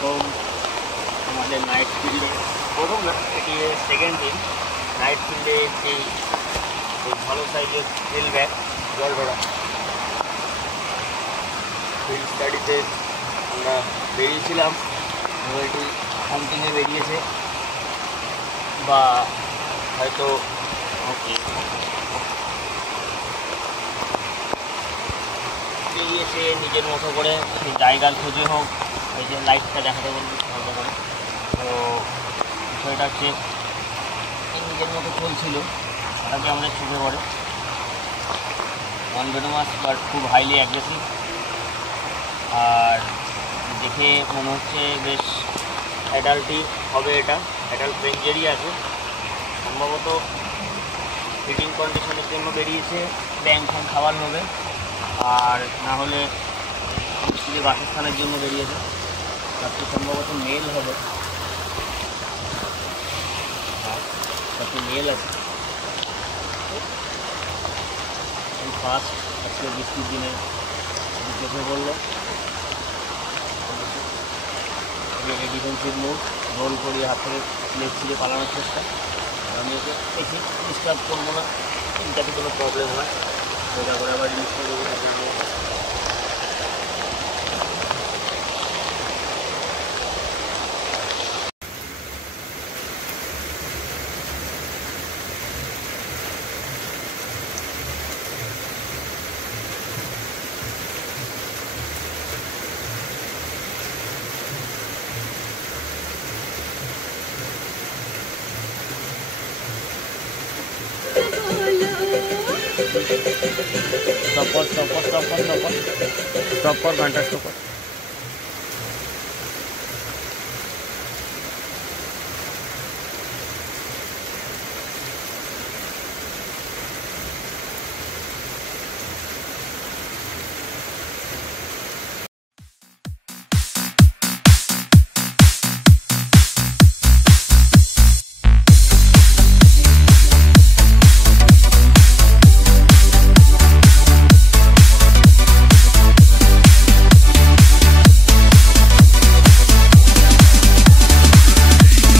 প্রথম আমাদের নাইট ফিল্ডে, প্রথম না, এটি সেকেন্ড দিন নাইট ফিল্ডে এই ভালো সাইজের ফিল্ড ব্যাগ জল ভরা ফিল্ড স্টাডিতে আমরা বেরিয়েছিলাম। এটি হান্টিংয়ে বেরিয়েছে বা হয়তো বেরিয়েছে নিজের মতো করে, সেই জায়গার খোঁজে হোক, এই যে লাইটটা দেখাতে বলবো ভালো করে। তো বিষয়টা হচ্ছে নিজের মতো চলছিল, ওটাকে আমাদের চোখে পড়ে নন ভেনোমাস বাট খুব হাইলি অ্যাগ্রেসিভ। আর দেখে মনে হচ্ছে বেশ অ্যাডাল্টই হবে, এটা অ্যাডাল্ট রেঞ্জেরই আছে সম্ভবত। ফিডিং কন্ডিশনের জন্য বেরিয়েছে, ব্যাং ফ্যাং খাওয়ার হবে, আর না হলে যে বাসস্থানের জন্য বেরিয়েছে। তাতে সম্ভবত মেল হবে, তাতে মেল আছে। ফার্স্ট আজকে বৃষ্টির দিনে চোখে পড়লো ডিফেন্সিভ মুভ, রোল করিয়ে হাত থেকে লেগ ছিঁড়ে পালানোর চেষ্টা। আমি ওকে দেখি ডিস্টার্ব করবো না, যাতে কোনো প্রবলেম হয় সোজা করে আবার রিলিজ করে দেবো। स्टॉप कर घंटा स्टॉप कर।